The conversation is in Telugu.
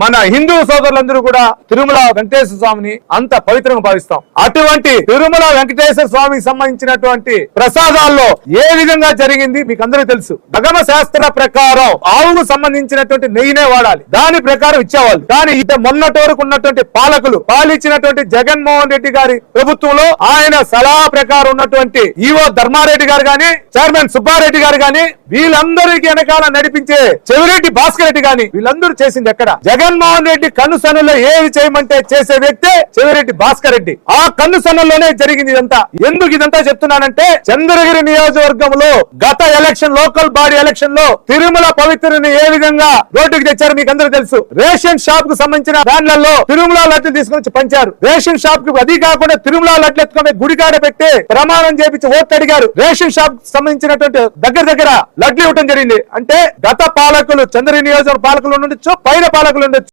మన హిందూ సోదరులందరూ కూడా తిరుమల వెంకటేశ్వర స్వామిని అంత పవిత్రంగా భావిస్తాం. అటువంటి తిరుమల వెంకటేశ్వర స్వామికి సంబంధించినటువంటి ప్రసాదాల్లో ఏ విధంగా జరిగింది మీకు అందరికీ తెలుసు. ధర్మ శాస్త్ర ప్రకారం ఆవుకు సంబంధించినటువంటి నెయ్యినే వాడాలి, దాని ప్రకారం ఇచ్చేవాళ్ళు. కానీ ఇక మొన్నటి వరకు ఉన్నటువంటి పాలిచ్చినటువంటి జగన్మోహన్ రెడ్డి గారి ప్రభుత్వంలో ఆయన సలహా ప్రకారం ఉన్నటువంటి ఈవో ధర్మారెడ్డి గారు గాని, చైర్మన్ సుబ్బారెడ్డి గారు గాని, వీళ్ళందరికీ వెనకాల నడిపించే చెవిరెడ్డి భాస్కర్ రెడ్డి గాని, వీళ్ళందరూ చేసింది ఎక్కడ? జగన్మోహన్ రెడ్డి కన్నుసన్నులో ఏది చేయమంటే చేసే వ్యక్తే చెవిరెడ్డి భాస్కర్ రెడ్డి. ఆ కన్నుసన్నులోనే జరిగింది ఇదంతా. ఎందుకు ఇదంతా చెప్తున్నానంటే, చంద్రగిరి నియోజకవర్గంలో గత ఎలక్షన్, లోకల్ బాడీ ఎలక్షన్ లో తిరుమల పవిత్రని ఏ విధంగా రోడ్డుకి తెచ్చారు మీకు అందరూ తెలుసు. రేషన్ షాప్ కు సంబంధించిన బ్యాన్లలో తిరుమల లడ్డు తీసుకొని పంచారు. రేషన్ షాప్ కు అది కాకుండా తిరుమల లడ్లు ఎత్తుకొని గుడికాడ పెట్టి ప్రమాణం చేపించి ఓట్లు అడిగారు. రేషన్ షాప్ సంబంధించినటువంటి దగ్గర లడ్లు ఇవ్వడం జరిగింది. అంటే గత పాలకులు, చంద్రగిరి నియోజకవర్గ పాలకులు ఉండొచ్చు, పైన పాలకులు ఉండొచ్చు,